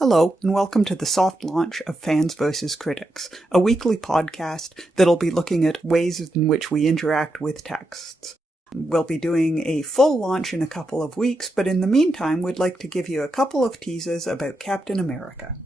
Hello, and welcome to the soft launch of Fans vs. Critics, a weekly podcast that'll be looking at ways in which we interact with texts. We'll be doing a full launch in a couple of weeks, but in the meantime, we'd like to give you a couple of teasers about Captain America.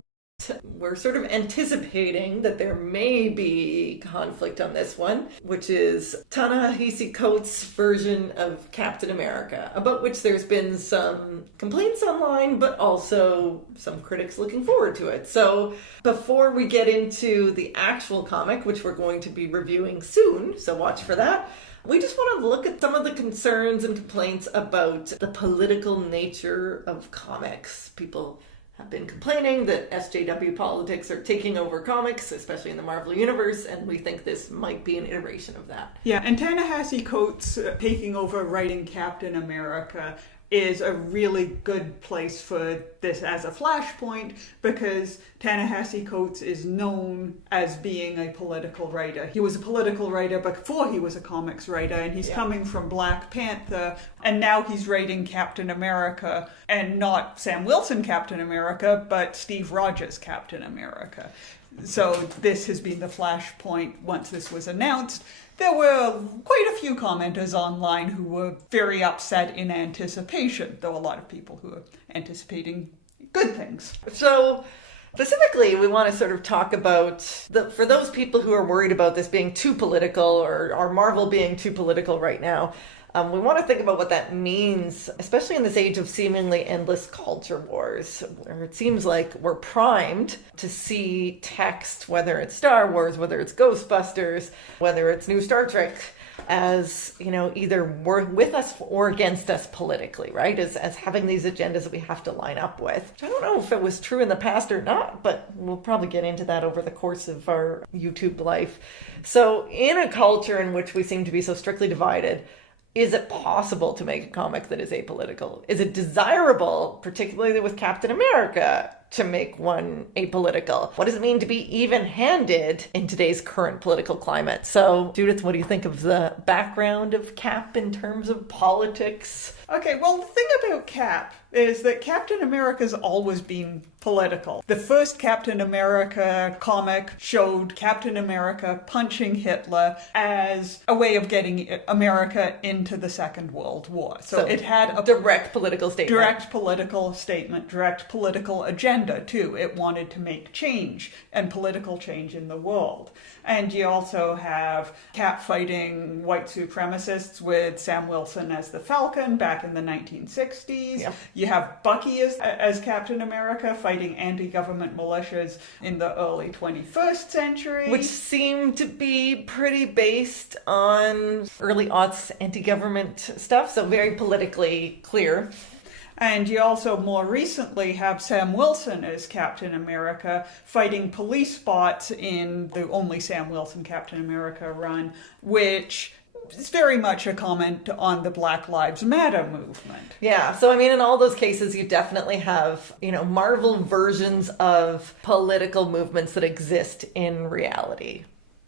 We're sort of anticipating that there may be conflict on this one, which is Ta-Nehisi Coates' version of Captain America, about which there's been some complaints online, but also some critics looking forward to it. So before we get into the actual comic, which we're going to be reviewing soon, so watch for that, we just want to look at some of the concerns and complaints about the political nature of comics. People have been complaining that SJW politics are taking over comics, especially in the Marvel Universe, and we think this might be an iteration of that. Yeah, and Ta-Nehisi Coates taking over writing Captain America is a really good place for this as a flashpoint, because Ta-Nehisi Coates is known as being a political writer. He was a political writer before he was a comics writer, and he's coming from Black Panther, and now he's writing Captain America, and not Sam Wilson Captain America, but Steve Rogers Captain America. So this has been the flashpoint once this was announced. There were quite a few commenters online who were very upset in anticipation, though a lot of people who are anticipating good things. So specifically, we want to sort of talk about, for those people who are worried about this being too political or Marvel being too political right now, we want to think about what that means, especially in this age of seemingly endless culture wars, where it seems like we're primed to see text, whether it's Star Wars, whether it's Ghostbusters, whether it's new Star Trek, as, you know, either with us or against us politically, right? As having these agendas that we have to line up with. I don't know if it was true in the past or not, but we'll probably get into that over the course of our YouTube life. So in a culture in which we seem to be so strictly divided, is it possible to make a comic that is apolitical? Is it desirable, particularly with Captain America, to make one apolitical? What does it mean to be even-handed in today's current political climate? So, Judith, what do you think of the background of Cap in terms of politics? Okay, well, the thing about Cap is that Captain America's always been political. The first Captain America comic showed Captain America punching Hitler as a way of getting America into the Second World War. So it had a direct political statement. Direct political statement, direct political agenda, too. It wanted to make change and political change in the world. And you also have Cap fighting white supremacists with Sam Wilson as the Falcon back in the 1960s. Yeah. You have Bucky as Captain America fighting anti-government militias in the early 21st century. Which seemed to be pretty based on early aughts anti-government stuff, so very politically clear. And you also more recently have Sam Wilson as Captain America fighting police bots in the only Sam Wilson Captain America run, which is very much a comment on the Black Lives Matter movement. Yeah, so I mean, in all those cases, you definitely have, you know, Marvel versions of political movements that exist in reality.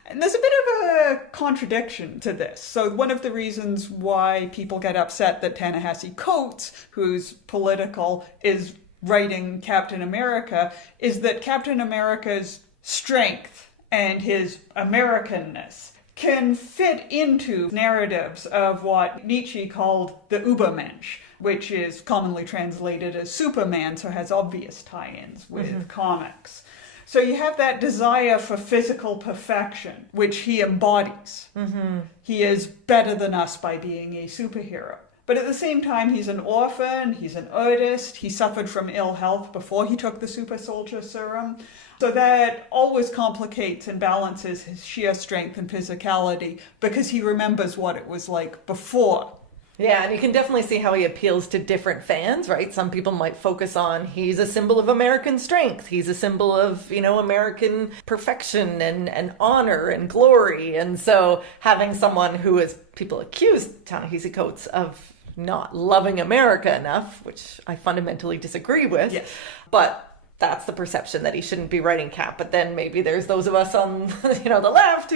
And there's a bit of a contradiction to this. So one of the reasons why people get upset that Ta-Nehisi Coates, who's political, is writing Captain America, is that Captain America's strength and his Americanness can fit into narratives of what Nietzsche called the Übermensch, which is commonly translated as Superman, so has obvious tie-ins with comics. So you have that desire for physical perfection, which he embodies. Mm-hmm. He is better than us by being a superhero. But at the same time, he's an orphan, he's an artist, he suffered from ill health before he took the super soldier serum. So that always complicates and balances his sheer strength and physicality, because he remembers what it was like before. Yeah, and you can definitely see how he appeals to different fans, right? Some people might focus on he's a symbol of American strength. He's a symbol of, you know, American perfection and honor and glory. And so having someone who is, people accuse Ta-Nehisi Coates of not loving America enough, which I fundamentally disagree with. Yes. But that's the perception, that he shouldn't be writing Cap. But then maybe there's those of us on the left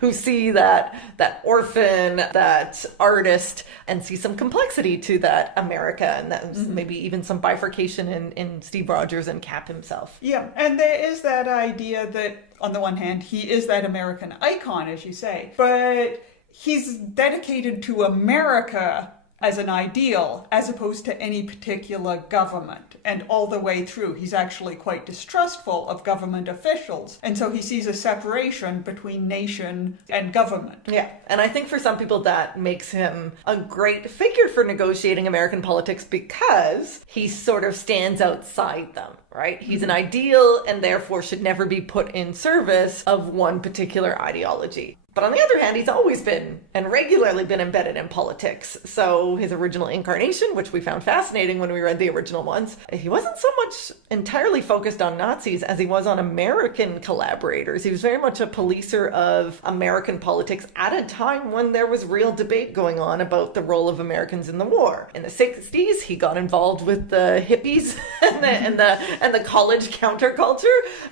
who see that orphan, that artist, and see some complexity to that America, and that maybe even some bifurcation in Steve Rogers and Cap himself. Yeah, and there is that idea that on the one hand he is that American icon, as you say, but he's dedicated to America as an ideal, as opposed to any particular government. And all the way through, he's actually quite distrustful of government officials. And so he sees a separation between nation and government. Yeah, and I think for some people that makes him a great figure for negotiating American politics, because he sort of stands outside them, right? He's an ideal and therefore should never be put in service of one particular ideology. But on the other hand, he's always been and regularly been embedded in politics. So his original incarnation, which we found fascinating when we read the original ones, he wasn't so much entirely focused on Nazis as he was on American collaborators. He was very much a policer of American politics at a time when there was real debate going on about the role of Americans in the war. In the 60s, he got involved with the hippies and the college counterculture.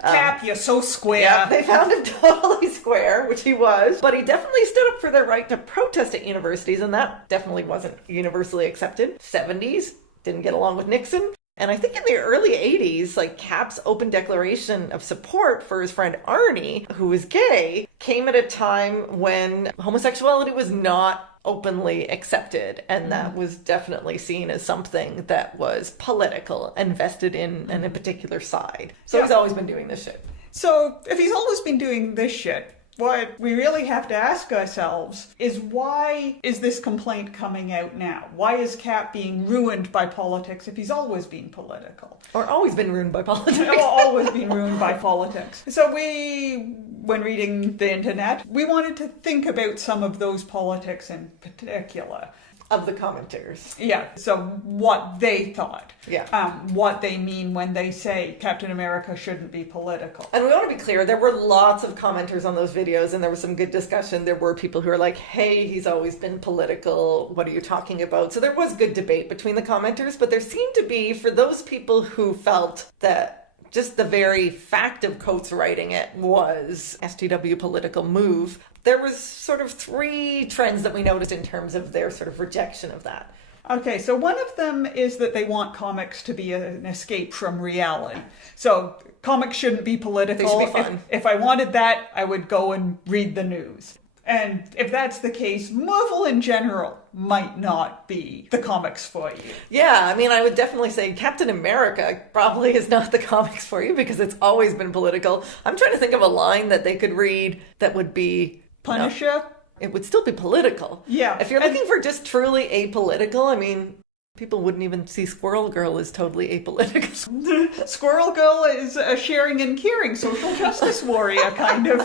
Cap, you're so square. Yeah, they found him totally square, which he was. But he definitely stood up for their right to protest at universities, and that definitely wasn't universally accepted. 70s, didn't get along with Nixon. And I think in the early 80s, like, Cap's open declaration of support for his friend Arnie, who was gay, came at a time when homosexuality was not openly accepted, and that was definitely seen as something that was political and vested in a particular side. So he's always been doing this shit. So if he's always been doing this shit, what we really have to ask ourselves is, why is this complaint coming out now? Why is Cap being ruined by politics if he's always been political? Or always been ruined by politics. Or always been ruined by politics. So when reading the internet, we wanted to think about some of those politics in particular. Of the commenters. Yeah, so what they thought. Yeah. What they mean when they say Captain America shouldn't be political. And we want to be clear, there were lots of commenters on those videos, and there was some good discussion. There were people who were like, hey, he's always been political. What are you talking about? So there was good debate between the commenters, but there seemed to be, for those people who felt that just the very fact of Coates writing it was STW political move, there was sort of three trends that we noticed in terms of their sort of rejection of that. Okay, so one of them is that they want comics to be an escape from reality. So comics shouldn't be political. They should be fun. If I wanted that, I would go and read the news. And if that's the case, Marvel in general might not be the comics for you. Yeah, I mean, I would definitely say Captain America probably is not the comics for you, because it's always been political. I'm trying to think of a line that they could read that would be... Punisher? It would still be political. Yeah. If you're looking for just truly apolitical, I mean... people wouldn't even see Squirrel Girl as totally apolitical. Squirrel Girl is a sharing and caring social justice warrior, kind of.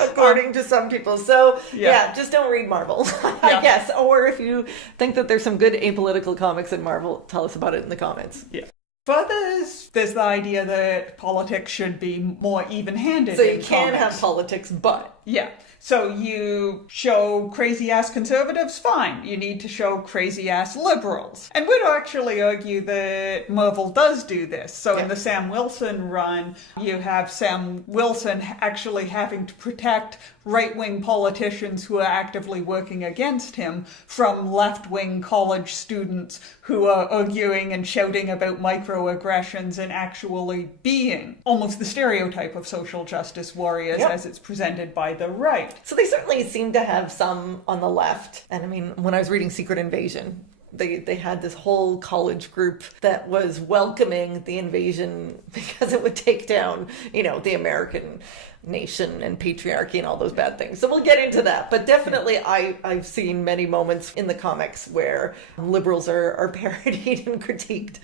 According to some people. So, Yeah. just don't read Marvel, I guess. Or if you think that there's some good apolitical comics in Marvel, tell us about it in the comments. Yeah. But there's the idea that politics should be more even-handed. So you can have politics, but... Yeah. So you show crazy-ass conservatives? Fine. You need to show crazy-ass liberals. And we'd actually argue that Marvel does do this. So in the Sam Wilson run, you have Sam Wilson actually having to protect right-wing politicians who are actively working against him from left-wing college students who are arguing and shouting about microaggressions and actually being almost the stereotype of social justice warriors as it's presented by the right. So they certainly seem to have some on the left. And I mean, when I was reading Secret Invasion, they had this whole college group that was welcoming the invasion because it would take down, the American nation and patriarchy and all those bad things. So we'll get into that. But definitely I've seen many moments in the comics where liberals are parodied and critiqued.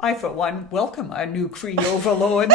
I, for one, welcome our new Kree overlords.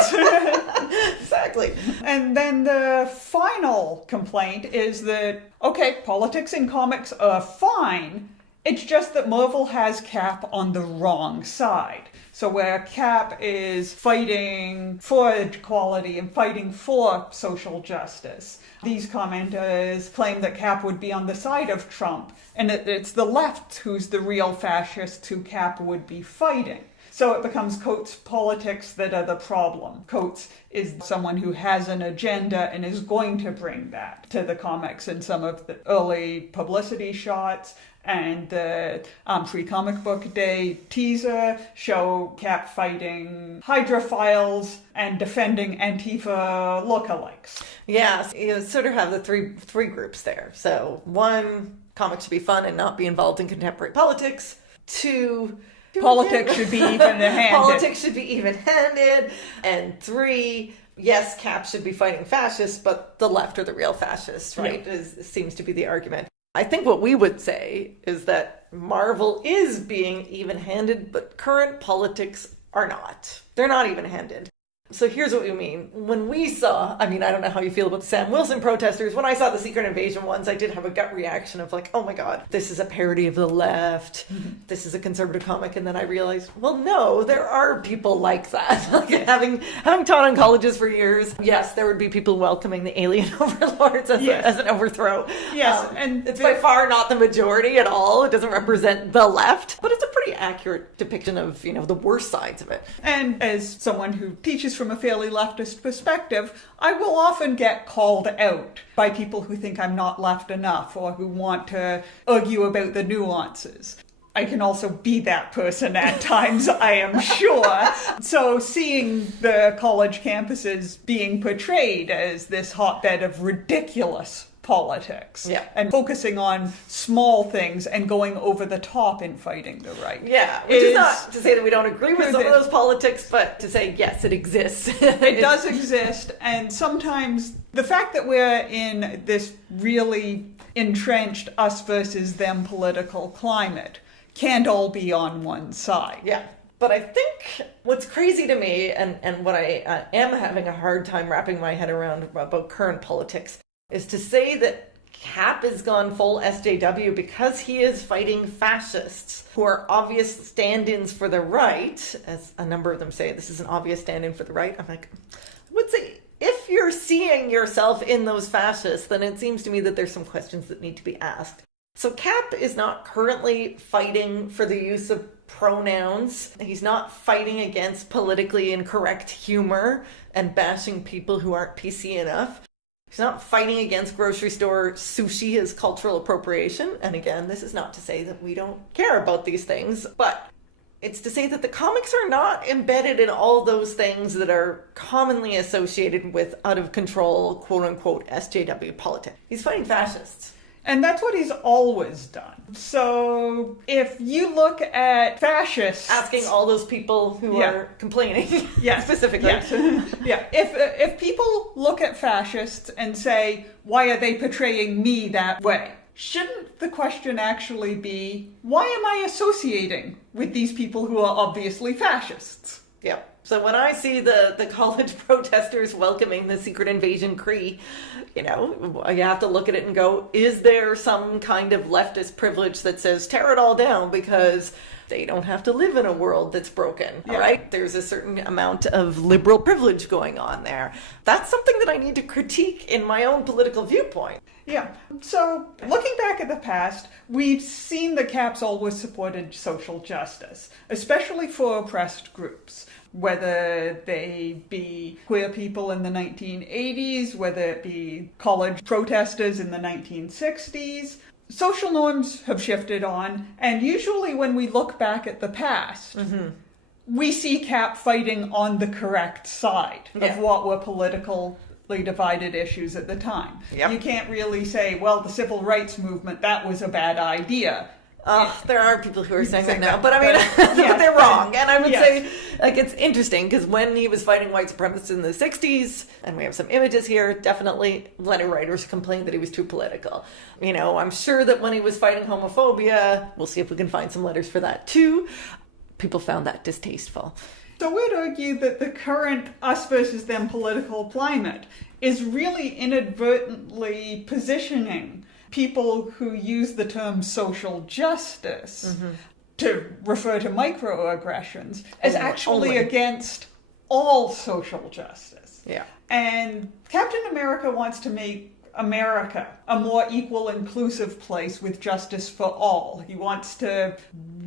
Exactly. And then the final complaint is that, okay, politics in comics are fine. It's just that Marvel has Cap on the wrong side. So where Cap is fighting for equality and fighting for social justice, these commenters claim that Cap would be on the side of Trump, and it's the left who's the real fascist who Cap would be fighting. So it becomes Coates' politics that are the problem. Coates is someone who has an agenda and is going to bring that to the comics in some of the early publicity shots. And the Free Comic Book Day teaser show Cap fighting Hydrophiles and defending Antifa lookalikes. Yeah, so you sort of have the three groups there. So 1, comics should be fun and not be involved in contemporary politics. 2, politics should be even-handed. Politics should be even-handed. And 3, yes, Cap should be fighting fascists, but the left are the real fascists, right? Yeah. Seems to be the argument. I think what we would say is that Marvel is being even-handed, but current politics are not. They're not even-handed. So here's what we mean. When we saw, I don't know how you feel about the Sam Wilson protesters. When I saw the Secret Invasion ones, I did have a gut reaction of like, oh my God, this is a parody of the left. Mm-hmm. This is a conservative comic. And then I realized, well, no, there are people like that. Like having taught in colleges for years, yes, there would be people welcoming the alien overlords as an overthrow. Yes, and it's by far not the majority at all. It doesn't represent the left, but it's a pretty accurate depiction of, the worst sides of it. And as someone who teaches from a fairly leftist perspective, I will often get called out by people who think I'm not left enough or who want to argue about the nuances. I can also be that person at times, I am sure. So seeing the college campuses being portrayed as this hotbed of ridiculous politics and focusing on small things and going over the top in fighting the right. Yeah, which is not to say that we don't agree with some of those politics, but to say, yes, it exists. It does exist, and sometimes the fact that we're in this really entrenched us versus them political climate can't all be on one side. Yeah. But I think what's crazy to me, and what I am having a hard time wrapping my head around about current politics, is to say that Cap has gone full SJW because he is fighting fascists who are obvious stand-ins for the right, as a number of them say, this is an obvious stand-in for the right. I'm like, I would say, if you're seeing yourself in those fascists, then it seems to me that there's some questions that need to be asked. So Cap is not currently fighting for the use of pronouns. He's not fighting against politically incorrect humor and bashing people who aren't PC enough. He's not fighting against grocery store sushi as cultural appropriation. And again, this is not to say that we don't care about these things, but it's to say that the comics are not embedded in all those things that are commonly associated with out of control, quote unquote, SJW politics. He's fighting fascists. And that's what he's always done. So if you look at fascists... Asking all those people who are complaining specifically. Yes. Yeah. If people look at fascists and say, why are they portraying me that way? Shouldn't the question actually be, why am I associating with these people who are obviously fascists? Yeah. So when I see the college protesters welcoming the Secret Invasion Cree, you have to look at it and go, is there some kind of leftist privilege that says tear it all down because they don't have to live in a world that's broken, right? There's a certain amount of liberal privilege going on there. That's something that I need to critique in my own political viewpoint. Yeah. So looking back at the past, we've seen that Cap's always supported social justice, especially for oppressed groups. Whether they be queer people in the 1980s, whether it be college protesters in the 1960s. Social norms have shifted on, and usually when we look back at the past, we see Cap fighting on the correct side of what were politically divided issues at the time. Yep. You can't really say, well, the civil rights movement, that was a bad idea. There are people who are saying that now, but but they're wrong. And I would say, it's interesting because when he was fighting white supremacists in the 60s, and we have some images here, definitely letter writers complained that he was too political. I'm sure that when he was fighting homophobia, we'll see if we can find some letters for that too, people found that distasteful. So we'd argue that the current us versus them political climate is really inadvertently positioning people who use the term social justice to refer to microaggressions as actually against all social justice. Yeah. And Captain America wants to make America a more equal, inclusive place with justice for all. He wants to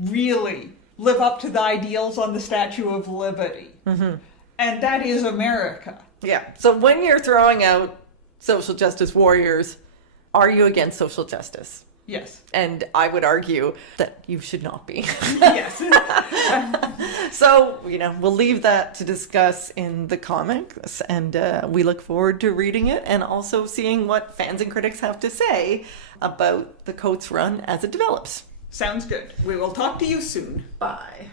really live up to the ideals on the Statue of Liberty. And that is America. Yeah. So when you're throwing out social justice warriors, are you against social justice? Yes. And I would argue that you should not be. Yes. So, we'll leave that to discuss in the comics, and we look forward to reading it and also seeing what fans and critics have to say about the Coates run as it develops. Sounds good. We will talk to you soon. Bye.